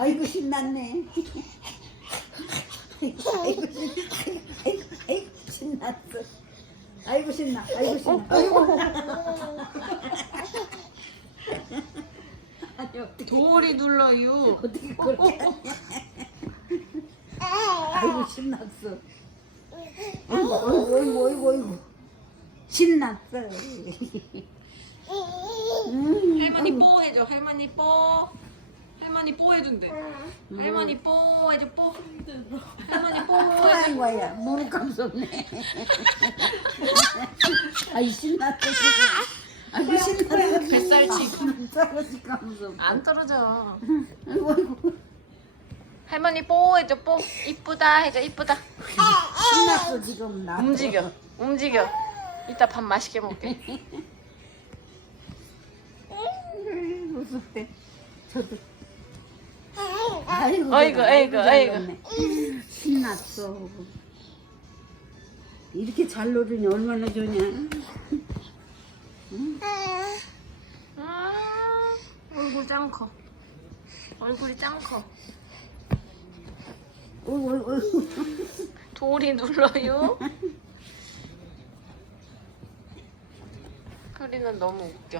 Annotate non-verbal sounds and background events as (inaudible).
아이고 신났네. 아이고 아이고 신- 아이고 아이고 신났어. 아이고 신나. 아이고 신나. 아이고. 아니 어떻게 돌이 눌러요. 어떻게 그렇게 하냐. 아이고 신났어. 어이구 어이구 어이구 어이구 어이구 신났어. 음, 할머니 뽀 해줘. 할머니 뽀. 할머니 뽀 해준대. 할머니 뽀 해줘 뽀. 할머니 뽀 해줘. 하는 거야. 무릎 감섰네. (laughs) 아이 신났어 지금. 아이고 신났어. 뱃살치. 떨어지 감속. 안 떨어져. 아이고 할머니 뽀 해줘 뽀. 이쁘다 해줘 이쁘다. 신났어 지금 나. 움직여. 움직여. 이따 밥 맛있게 먹게. (laughs) 무섭대. 저도. 아이고 아이고, 아이고, 잘 아이고. 신났어. 이렇게 잘 놀으니 얼마나 좋냐. 아, 얼굴 짱 커. 얼굴이 짱 커. 어이구 어이구 어이구. 돌이 눌러요. (laughs) 크리는 너무 웃겨.